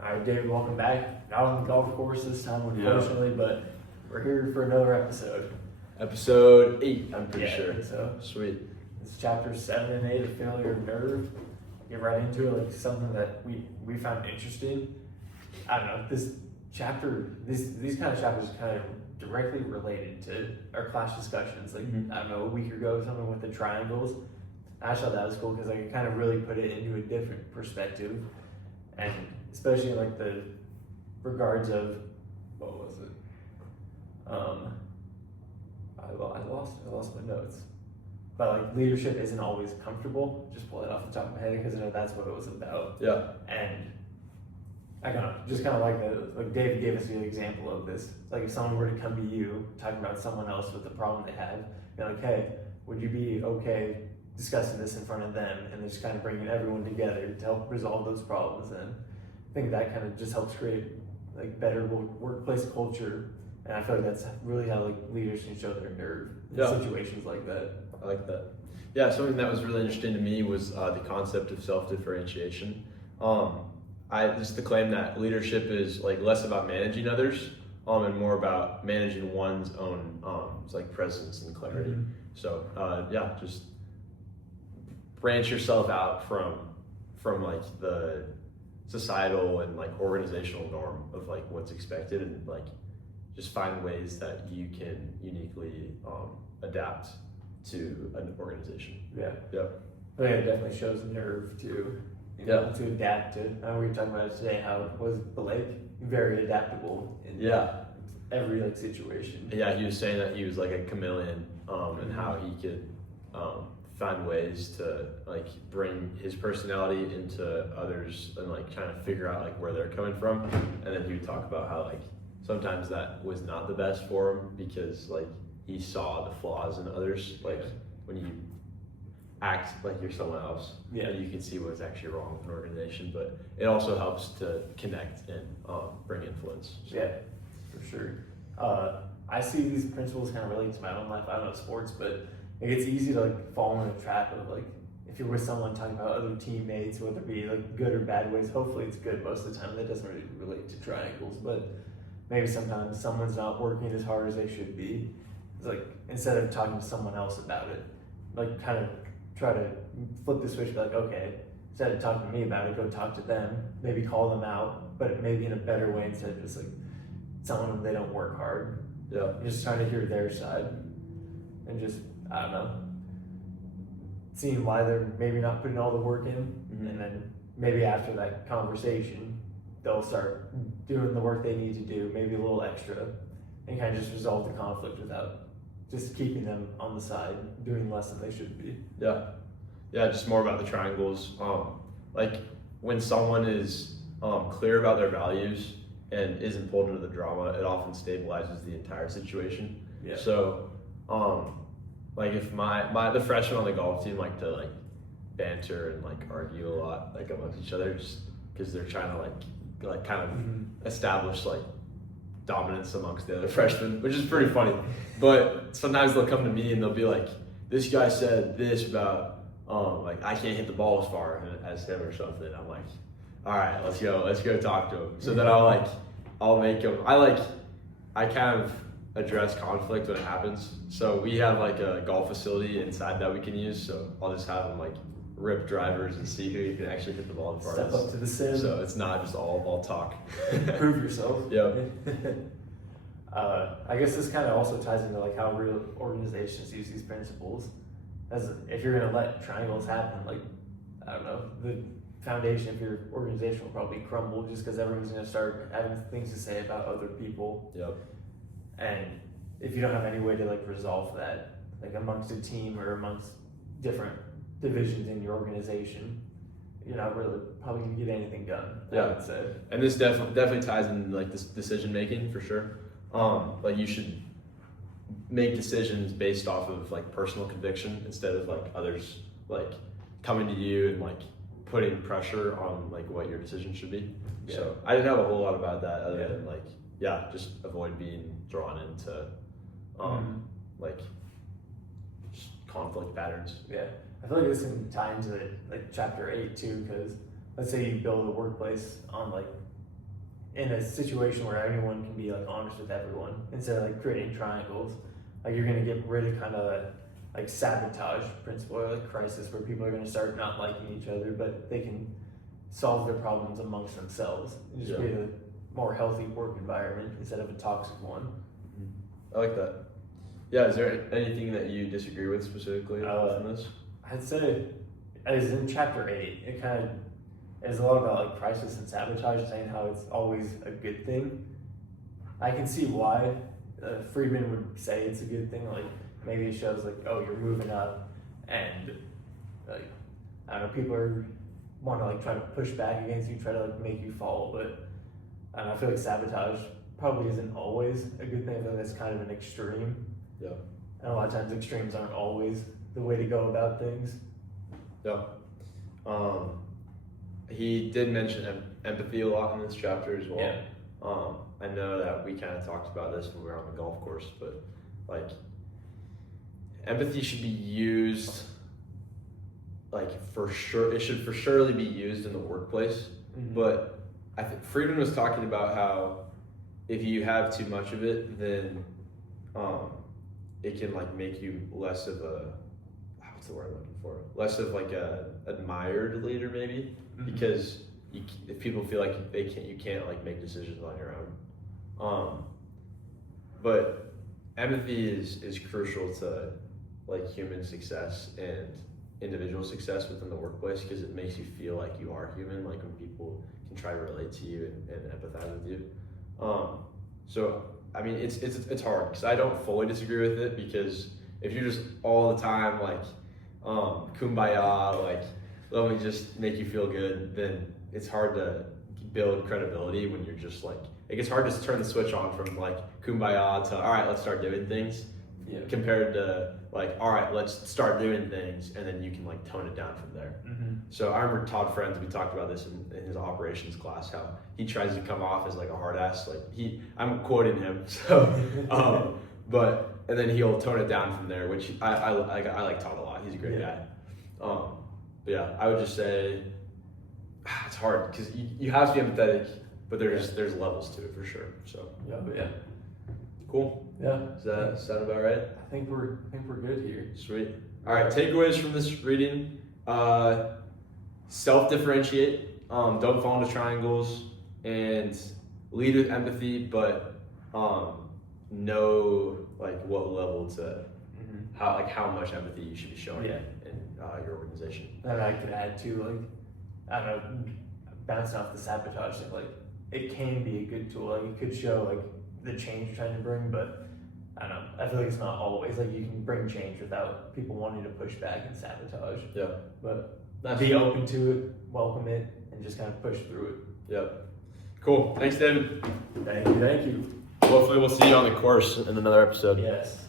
All right, David, welcome back. Not on the golf course this time, Yeah. unfortunately, but we're here for another episode. Episode 8, I'm pretty I sure. think so. Sweet. It's chapters 7 and 8 of Failure of Nerve. Get right into it, like something that we found interesting. I don't know, this chapter, these kind of chapters are kind of directly related to our class discussions. Like, I don't know, a week ago or something with the triangles. I thought that was cool because I could kind of really put it into a different perspective. And especially in like the regards of, what was it? I lost my notes. But like leadership isn't always comfortable. Just pull it off the top of my head because I know that's what it was about. Yeah. And I just kind of like that. Like David gave us the example of this. Like if someone were to come to you talking about someone else with the problem they have, you're like, hey, would you be okay discussing this in front of them and just kind of bringing everyone together to help resolve those problems? And I think that kind of just helps create like better workplace culture. And I feel like that's really how like leaders can show their nerve in situations like that. I like that. Yeah, something that was really interesting to me was the concept of self-differentiation. Just the claim that leadership is like less about managing others and more about managing one's own like presence and clarity. Mm-hmm. So just branch yourself out from like the societal and like organizational norm of like what's expected, and like just find ways that you can uniquely adapt to an organization. Yeah. Yep. I think it definitely shows nerve to to adapt to. I know we were talking about it today. How was Blake very adaptable in every like situation. Yeah, he was saying that he was like a chameleon, and how he could find ways to like bring his personality into others and like trying to figure out like where they're coming from. And then he would talk about how like sometimes that was not the best for him because like he saw the flaws in others. Like when you act like you're someone else, and you can see what's actually wrong with an organization, but it also helps to connect and bring influence. So. Yeah, for sure. I see these principles kind of relate to my own life. I don't know sports, but like, it's easy to like fall in a trap of like, if you're with someone talking about other teammates, whether it be like good or bad ways, hopefully it's good most of the time. That doesn't really relate to triangles, but maybe sometimes someone's not working as hard as they should be. It's like, instead of talking to someone else about it, like kind of try to flip the switch, be like, okay, instead of talking to me about it, go talk to them, maybe call them out, but maybe in a better way instead of just like telling them they don't work hard. Yeah. Just trying to hear their side and just, I don't know, seeing why they're maybe not putting all the work in, and then maybe after that conversation, they'll start doing the work they need to do, maybe a little extra, and kind of just resolve the conflict without just keeping them on the side, doing less than they should be. Yeah, just more about the triangles. Like when someone is clear about their values and isn't pulled into the drama, it often stabilizes the entire situation. Yeah. So, like if the freshmen on the golf team like to like banter and like argue a lot like amongst each other just because they're trying to like kind of establish like dominance amongst the other freshmen, which is pretty funny. But sometimes they'll come to me and they'll be like, this guy said this about like I can't hit the ball as far as him or something. I'm like, all right, let's go talk to him. So then I'll make him. I kind of address conflict when it happens. So we have like a golf facility inside that we can use. So I'll just have him like rip drivers and see who can actually hit the ball as far. Step up to the sim. So it's not just all talk. Prove yourself. Yep. I guess this kind of also ties into like how real organizations use these principles. As if you're gonna let triangles happen, like I don't know, the foundation of your organization will probably crumble just because everyone's gonna start having things to say about other people. Yep. And if you don't have any way to like resolve that, like amongst a team or amongst different divisions in your organization, you're not really probably gonna get anything done. Yeah. I would say. And this definitely ties in like this decision making for sure. Like you should make decisions based off of like personal conviction instead of like others like coming to you and like putting pressure on like what your decision should be. Yeah. So I didn't have a whole lot about that other than like just avoid being drawn into like just conflict patterns. Yeah, I feel like this can tie into like chapter 8 too, because let's say you build a workplace on like in a situation where anyone can be like honest with everyone instead of like creating triangles. Like you're gonna get rid of kind of that like sabotage principle or like crisis where people are gonna start not liking each other, but they can solve their problems amongst themselves and just create a more healthy work environment instead of a toxic one. I like that. Yeah, is there anything that you disagree with specifically in this? I'd say, as in chapter 8, it kind of is a lot about like crisis and sabotage, saying how it's always a good thing. I can see why Friedman would say it's a good thing. Like maybe it shows like, oh, you're moving up, and like I don't know, people are want to like try to push back against you, try to like make you fall. But I don't know, I feel like sabotage probably isn't always a good thing. I feel like that's kind of an extreme. Yeah. And a lot of times extremes aren't always the way to go about things. Yeah. He did mention empathy a lot in this chapter as well. Yeah. I know that we kind of talked about this when we were on the golf course, but like empathy should be used like for sure. It should for surely be used in the workplace. Mm-hmm. But I think Friedman was talking about how if you have too much of it, then it can like make you less of a what's the word I'm looking for? Less of like a admired leader maybe, because if people feel like you can't like make decisions on your own. But empathy is crucial to like human success and individual success within the workplace, because it makes you feel like you are human, like when people can try to relate to you and empathize with you. So I mean, it's hard because I don't fully disagree with it, because if you're just all the time like kumbaya, like let me just make you feel good, then it's hard to build credibility when you're just like, it gets hard to turn the switch on from like kumbaya to all right, let's start doing things, compared to like, all right, let's start doing things, and then you can like tone it down from there. So I remember Todd Friends, we talked about this in his operations class, how he tries to come off as like a hard ass, like I'm quoting him, so and then he'll tone it down from there, which I like Todd a lot. He's a great guy. But yeah, I would just say it's hard because you have to be empathetic, but there's levels to it for sure. So yeah. Cool. Yeah. Does that sound about right? I think we're good here. Sweet. All right, takeaways from this reading. Self-differentiate, don't fall into triangles, and lead with empathy, but know like what level to how much empathy you should be showing in your organization. And I could add too, like, I don't know, bouncing off the sabotage thing, like it can be a good tool. Like it could show like the change you're trying to bring, but I don't know, I feel like it's not always like you can bring change without people wanting to push back and sabotage. Yeah. But be open to it, welcome it, and just kind of push through it. Yep. Cool. Thanks, David. Thank you. Hopefully we'll see you on the course in another episode. Yes.